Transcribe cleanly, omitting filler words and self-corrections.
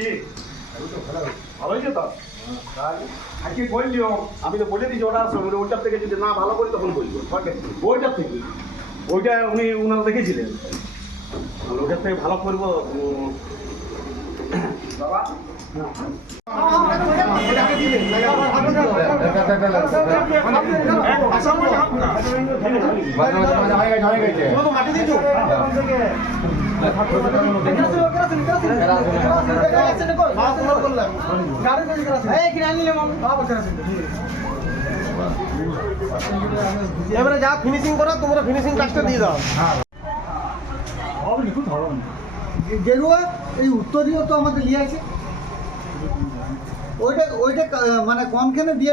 কি ভালো হয়েছে তো আজকে বললিও আমি তো বলে দিয়েছি ওটা ওইটার থেকে যদি না ভালো করি তখন বলবো ওইটার থেকে ওইটা উনারা দেখেছিলেন ওইটার থেকে ভালো করবো বাবা এবারে যা ফিনিশিং করো তোমরা ফিনিশিং কাজটা দিয়ে দাও। গেরুয়া এই উত্তরীয় তো আমাদের নিয়ে আছে ওইটা মানে কোনখানে দিয়ে